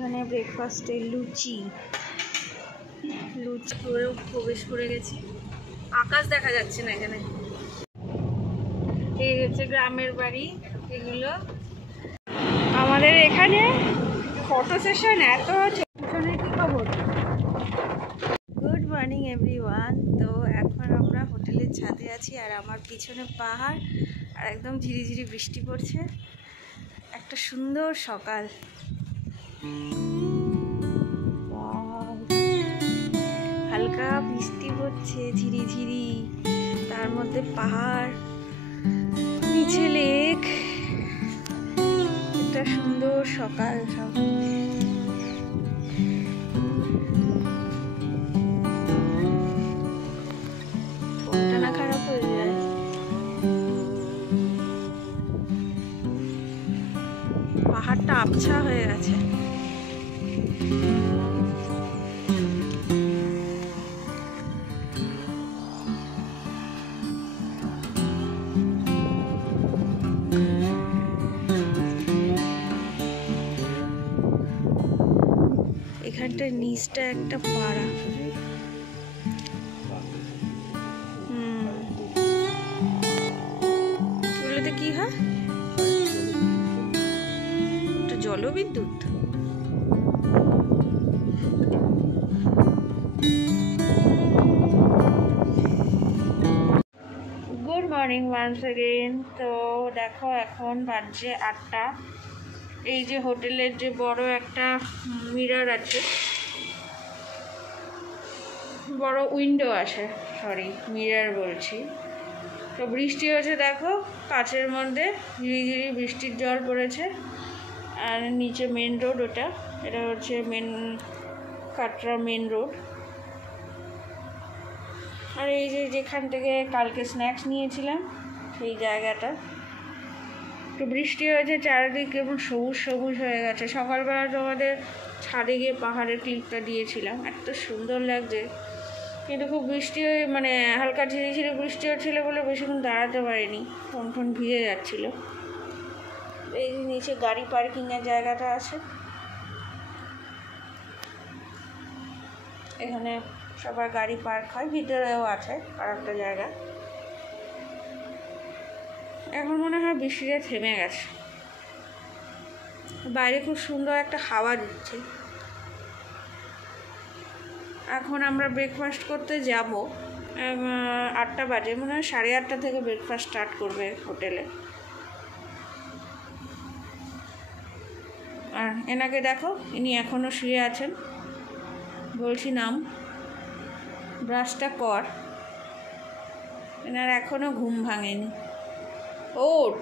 এখানে ব্রেকফাস্টে লুচি করেও প্রবেশ করে গেছি। আকাশ দেখা যাচ্ছে না এখানে। এই হচ্ছে গ্রামের বাড়ি। এগুলো আমাদের এখানে ফটো সেশন এত পিছনে কি খবর। Good morning everyone. তো এখন আমরা হোটেলের ছাদে আছি আর আমার পিছনে পাহাড় আর একদম ঝিরিঝিরি বৃষ্টি পড়ছে। একটা সুন্দর সকাল। হালকা বৃষ্টি পড়ছে ঝিরিঝিরি, তার মধ্যে পাহাড়, নিচে লেক। একটা সুন্দর সকাল। সব ফোনটা না খারাপ হয়ে যায়। পাহাড়টা আবছা হয়ে গেছে। এখানটার নিচটা একটা পাড়া। এগুলোতে কি হয়? ওটা জলবিদ্যুৎ। Good morning once again. তো দেখো এখন বাজে 8টা। এই যে হোটেলের যে বড় একটা মিরর আছে, বড় উইন্ডো আছে, সরি মিরর বলছি। তো বৃষ্টি হয়েছে দেখো, কাচের মধ্যে ঝিরিঝিরি বৃষ্টির জল পড়েছে। আর নিচে মেন রোড, এটা হচ্ছে কাটরা মেন রোড। আর এই যে যেখান থেকে কালকে স্ন্যাক্স নিয়েছিলাম সেই জায়গাটা। তো বৃষ্টি হয়েছে, চারিদিকে কেমন সবুজ সবুজ হয়ে গেছে। সকালবেলা তোমাদের ছাদে গিয়ে পাহাড়ের ক্লিপটা দিয়েছিলাম, এত সুন্দর লাগছে। কিন্তু খুব বৃষ্টি হয়ে মানে হালকা ঝিরিঝিরি বৃষ্টি হচ্ছিলো বলে বেশিক্ষণ দাঁড়াতে পারিনি, ফোন ভিজে যাচ্ছিল। এই যে নিচে গাড়ি পার্কিংয়ের জায়গাটা আছে, এখানে সবার গাড়ি পার্ক হয়। ভিতরেও আছে আর একটা জায়গা। এখন মনে হয় বৃষ্টিটা থেমে গেছে। বাইরে খুব সুন্দর একটা হাওয়া দিচ্ছে। এখন আমরা ব্রেকফাস্ট করতে যাব। 8টা বাজে, মনে হয় 8:30 থেকে ব্রেকফাস্ট স্টার্ট করবে হোটেলে। আর এনাকে দেখো, ইনি এখনও শুয়ে আছেন। বলছি নাম, ব্রাশটা কর। এনার এখনও ঘুম ভাঙেনি। ওঠ।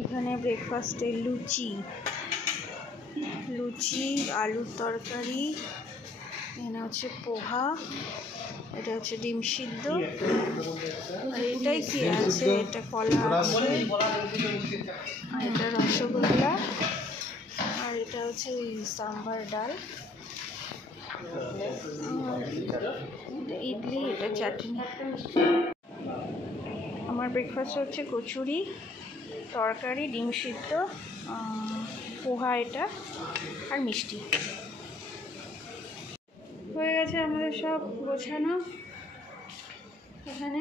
এখানে ব্রেকফাস্টে লুচি আলুর তরকারি, এখানে হচ্ছে পোহা, এটা হচ্ছে ডিম সিদ্ধ, আর এটাই কি আছে, এটা কলা আছে, আর এটা রসগোল্লা, আর এটা হচ্ছে সাম্বার ডাল, এটা ইডলি, এটা চাটনি। আমার ব্রেকফাস্ট হচ্ছে কচুরি, তরকারি, ডিম সিদ্ধ, পোহা এটা, আর মিষ্টি। হয়ে গেছে আমাদের সব গোছানো। এখানে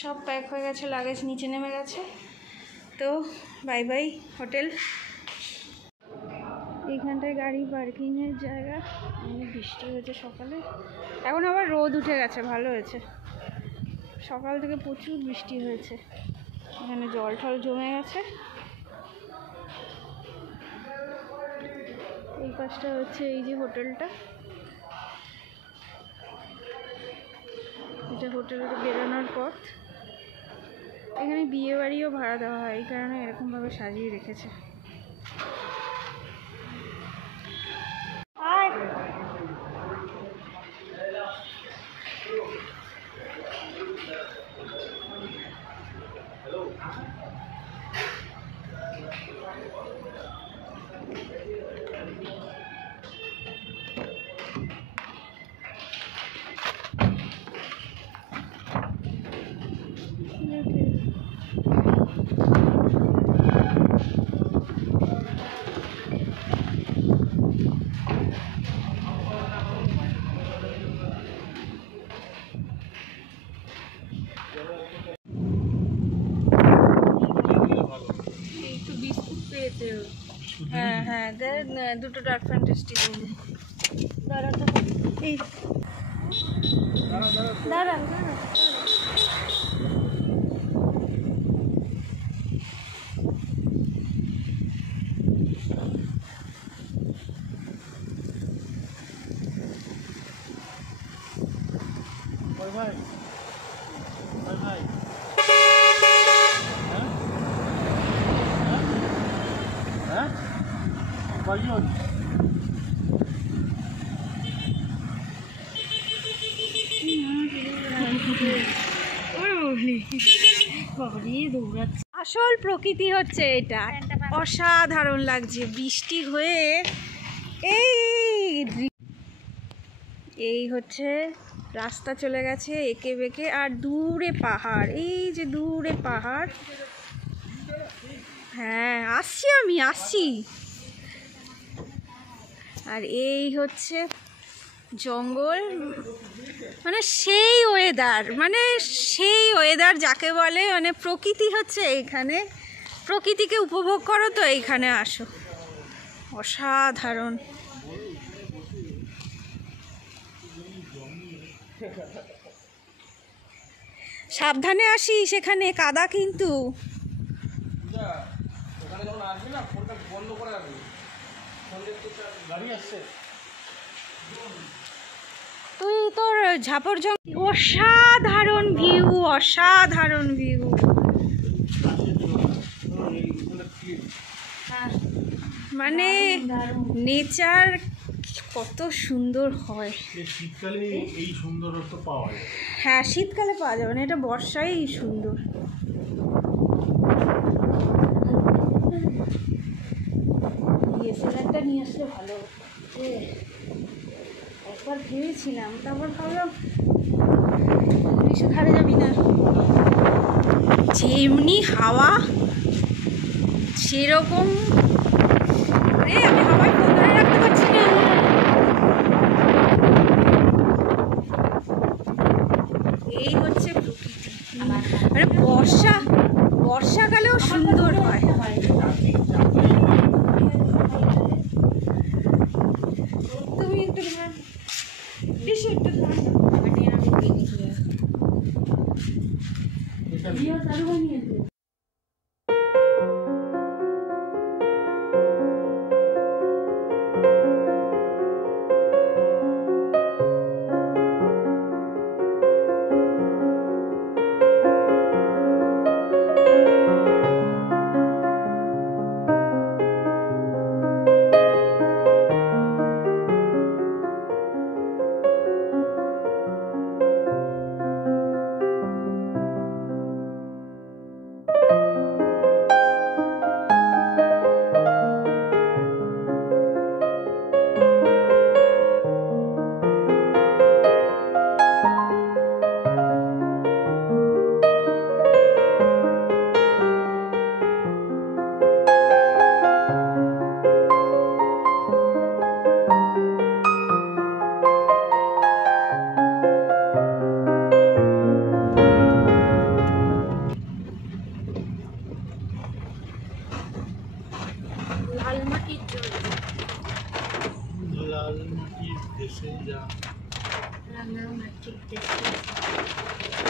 সব প্যাক হয়ে গেছে, লাগেজ নিচে নেমে গেছে। তো বাই বাই হোটেল। এইখানটায় গাড়ি পার্কিংয়ের জায়গা। অনেক বৃষ্টি হয়েছে সকালে, এখন আবার রোদ উঠে গেছে, ভালো হয়েছে। সকাল থেকে প্রচুর বৃষ্টি হয়েছে, এখানে জল টল জমে গেছে। এই পাশটা হচ্ছে এই যে হোটেলটা, এটা হোটেলে বেরোনোর পথ। এখানে বিয়ে বাড়িও ভাড়া দেওয়া হয়, এই কারণে এরকমভাবে সাজিয়ে রেখেছে। হ্যাঁ হ্যাঁ, দুটো ডার্ক ফ্যান্টাস্টি দাঁড়া তো, এই দাঁড়া। আসল প্রকৃতি হচ্ছে এটা, অসাধারণ লাগছে। বৃষ্টি হয়ে এই হচ্ছে রাস্তা চলে গেছে এঁকে বেঁকে, আর দূরে পাহাড়, এই যে দূরে পাহাড়। হ্যাঁ আমি আসছি। আর এই হচ্ছে জঙ্গল, মানে সেই ওয়েদার যাকে বলে, মানে প্রকৃতি হচ্ছে এইখানে। প্রকৃতিকে উপভোগ করো তো এইখানে আসো, অসাধারণ। সাবধানে আসি, সেখানে কাদা কিন্তু। তুই তোর ঝাপড় জঙ্গল, অসাধারণ ভিউ, অসাধারণ ভিউ। মানে নেচার কত সুন্দর হয়। শীতকালে এই সুন্দরত্ব পাওয়া যায়। হ্যাঁ শীতকালে পাওয়া যাবে না, এটা বর্ষায় সুন্দর। ডিএসএলআরটা নিয়ে আসলে ভালো। একবার ভেবেছিলাম, তারপর ভাবলাম ধারে যাবি না, যেমনি হাওয়া সেরকম। আমি হাওয়ায় ফোন ধরে রাখতে পারছি না। এই হচ্ছে প্রকৃতি, মানে বর্ষাকালেও সুন্দর হয়। তুমি একটু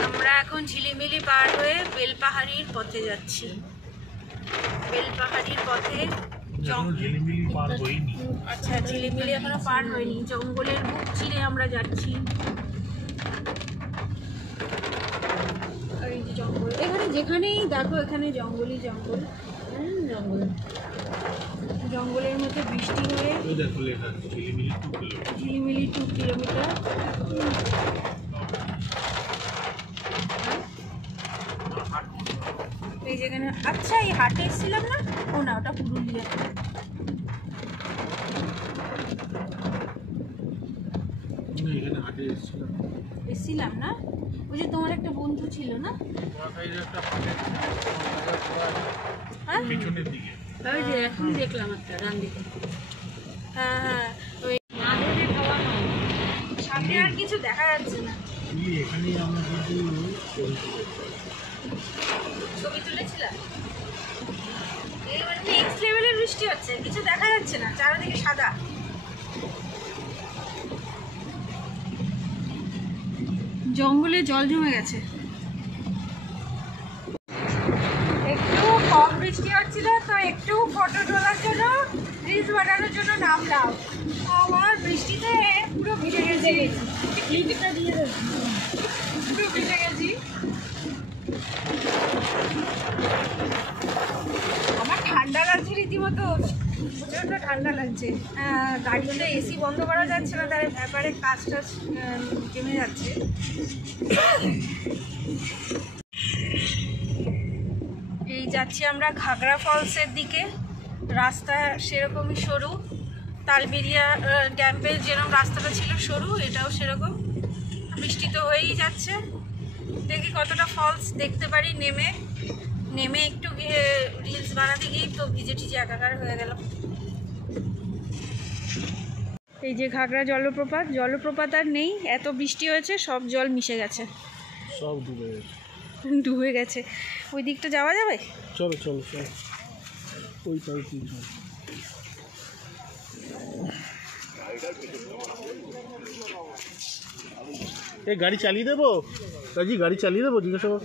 আমরা এখন ঝিলিমিলি পার হয়ে বেলপাহাড়ির পথে যাচ্ছি। বেলপাহাড়ির পথে আচ্ছা, ঝিলিমিলি এখনো পার হয়নি, জঙ্গলের বুক চিরে আমরা যাচ্ছি। আর এই যে জঙ্গল, এখানে যেখানেই দেখো এখানে জঙ্গলই জঙ্গল। জঙ্গলের মধ্যে বৃষ্টি হয়ে ঝিলিমিলি 2 কিলোমিটার। এই যেখানে, আচ্ছা এই হাটে এসেছিলাম না? ও না, ওটা পুরুলিয়া। এসেছিলাম না, ওই যে তোমার একটা বন্ধু ছিল না? পিছনের দিকে ওই যে এখন দেখলাম একটা ডান দিকে। হ্যাঁ হ্যাঁ, ওই মাদুরে খাওয়া সাথে আর কিছু দেখা যাচ্ছে না। এখানেই আমরা কিন্তু ছবি তুলেছিলাম। এই মানে নেক্সট লেভেলের বৃষ্টি হচ্ছে, কিছু দেখা যাচ্ছে না, চারিদিকে সাদা। জঙ্গলে জল জমে গেছে। একটু কম বৃষ্টি হচ্ছিল তো একটু ফটো তোলার জন্য, রিলস বানানোর জন্য নামলাম। আমার বৃষ্টিতে পুরো ভিজে গেছি, পুরো ভিজে গেছি। আমার ঠান্ডা লাগছে রীতিমতো, প্রচণ্ড ঠান্ডা লাগছে। গাড়িতে এসি বন্ধ করা যাচ্ছে না, তার ব্যাপারে কাজ টাজ জমে যাচ্ছে। এই যাচ্ছি আমরা ঘাগরা ফলসের দিকে। রাস্তা সেরকমই সরু, তালবেরিয়া ড্যাম্পের যেরকম রাস্তাটা ছিল সরু, এটাও সেরকম। বৃষ্টি তো হয়েই যাচ্ছে, দেখি কতটা ফলস দেখতে পারি। নেমে একটু রিলস বানাতে গিয়ে তো ভিজে টিজে একাকার হয়ে গেল। এই যে ঘাগরা জলপ্রপাত আর নেই, এত বৃষ্টি হয়েছে, সব জল মিশে গেছে, সব ডুবে গেছে। ডুবে গেছে। ওই দিকটা যাওয়া যাবে? চলো চলো চলো, ওই পাইতে চলো। এই গাড়ি চালিয়ে দেবো কাজী, গাড়ি চালিয়ে দেবো জিজ্ঞাসা কর।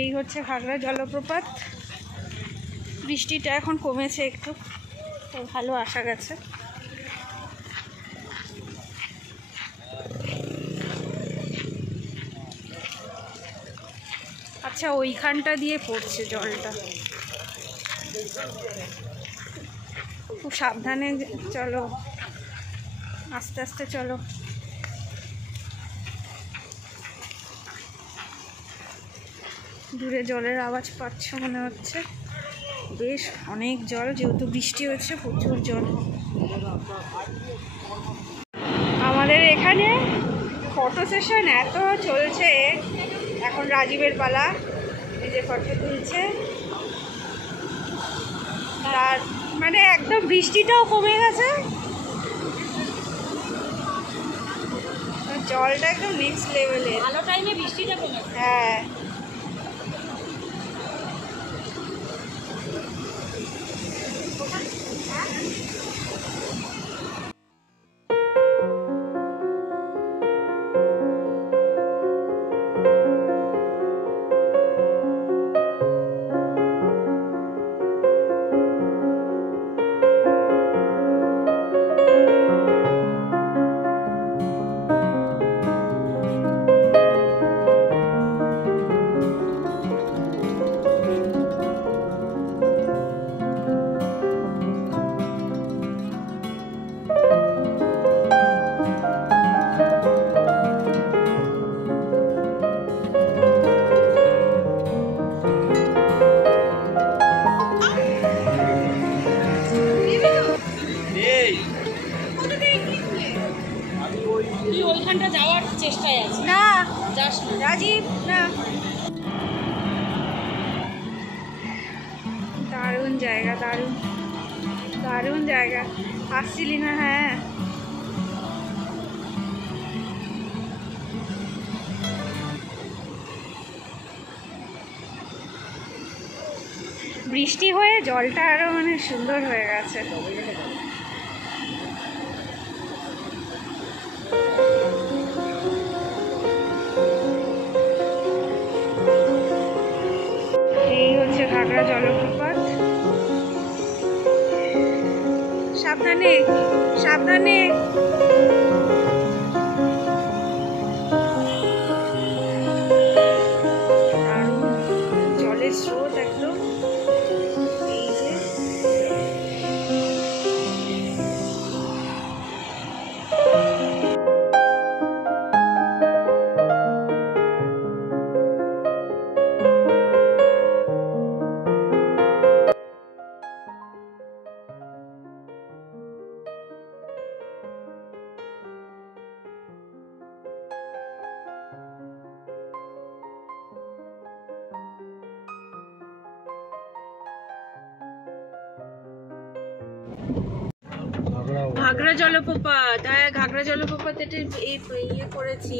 এই হচ্ছে ঘাগরা জলপ্রপাত। বৃষ্টিটা এখন কমেছে একটু, তো ভালো আসা গেছে। আচ্ছা, ওইখানটা দিয়ে পড়ছে জলটা, খুব সাবধানে চলো, আস্তে আস্তে চলো। দূরে জলের আওয়াজ পাচ্ছ মনে হচ্ছে, বেশ অনেক জল, যেহেতু বৃষ্টি হচ্ছে প্রচুর জল। আমাদের এখানে ফটো সেশন এত চলছে, এখন রাজীবের পালা, এই যে ফটো তুলছে। আর মানে একদম বৃষ্টিটাও কমে গেছে, জলটা একদম নেক্সট লেভেলে। ভালো টাইমে বৃষ্টিটা কমে, হ্যাঁ। ওইখানটা যাওয়ার চেষ্টায় আছে না, যাস না রাজীব, না। দারুণ জায়গা, দারুণ দারুণ জায়গা। আসছিলি না? হ্যাঁ, বৃষ্টি হয়ে জলটা আরো মানে সুন্দর হয়ে গেছে। এই হচ্ছে ঘাগরা জলপ্রপাত। সাবধানে সাবধানে। দারুণ জলের স্রোত একদম। এই যে ঘাগরা জলপ্রপাত, হ্যাঁ ঘাগরা জলপ্রপাত। এটা এই ইয়ে করেছি,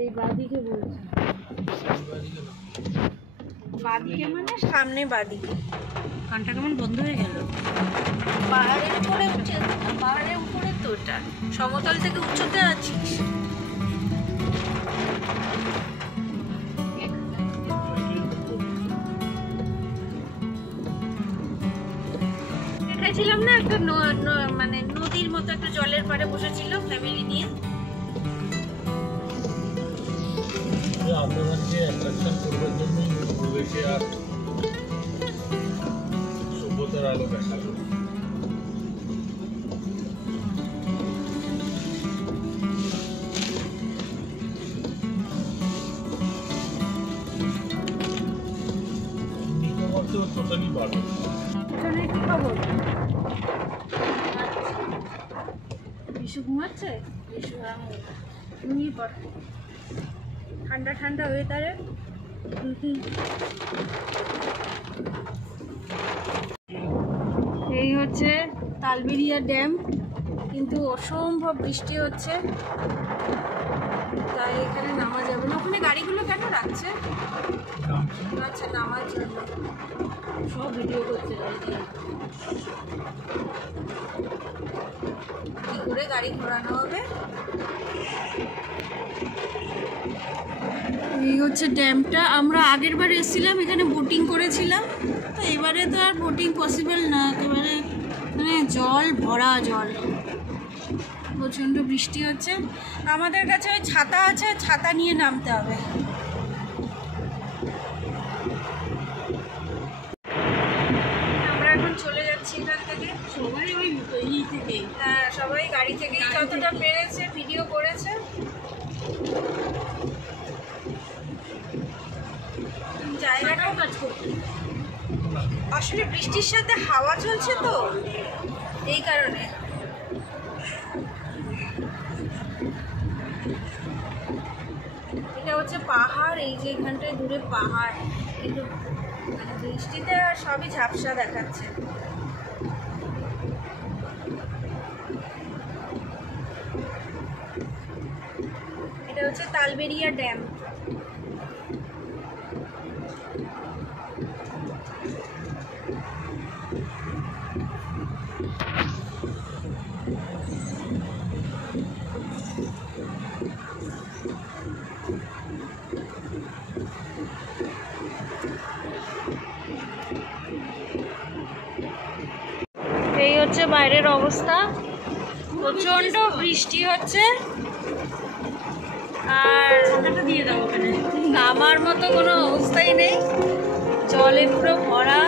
এই বাদিকে বলছি, বাদিকে মানে সামনে বাদিকে। কানটা কেমন বন্ধ হয়ে গেল। পাহাড়ের উপরে উঠে, পাহাড়ের উপরে তো ওটা, সমতল থেকে উঁচুতে আছিস। ছিলাম না একটা মানে নদীর মতো একটা জলের পাড়ে বসেছিল ফ্যামিলি নিয়ে। আপনাদেরকে অ্যাট্রাকশন করবার জন্য প্রবেশে আর সভ্যতার আলো দেখালো। টোটালি বাড়ো। এখানে কি খবর? বিশু ঘুমাচ্ছে? বিশু ঘুমিয়ে পড়, ঠান্ডা ঠান্ডা ওয়েদারে। এই হচ্ছে তালবেরিয়া ড্যাম, কিন্তু অসম্ভব বৃষ্টি হচ্ছে, তাই এখানে নামা যাবে না। ওখানে গাড়িগুলো কেন রাখছে? আচ্ছা, নামার জন্য। সব ভিডিও করছে কি করে গাড়ি ঘোরানো হবে। এই হচ্ছে ড্যামটা। আমরা আগের বার এসেছিলাম, এখানে বোটিং করেছিলাম, তো এবারে তো আর বোটিং পসিবল না, একেবারে মানে জল ভরা জল, প্রচণ্ড বৃষ্টি হচ্ছে। আমাদের কাছে ওই ছাতা আছে, ছাতা নিয়ে নামতে হবে। আমরা এখন চলে যাচ্ছি এখান থেকে, সবাই ওই থেকে, হ্যাঁ সবাই গাড়ি থেকেই যতটা পেরেছে ভিডিও করেছে। জায়গাটাও কাজ করছে, আসলে বৃষ্টির সাথে হাওয়া চলছে তো এই কারণে। এটা হচ্ছে পাহাড়, এই যে এখানটায় দূরে পাহাড়, কিন্তু মানে বৃষ্টিতে সবই ঝাপসা দেখাচ্ছে। এটা হচ্ছে তালবেরিয়া ড্যাম। এই হচ্ছে বাইরের অবস্থা, প্রচন্ড বৃষ্টি হচ্ছে, আর নামার মতো কোনো অবস্থাই নেই, জলে পুরো ভরা।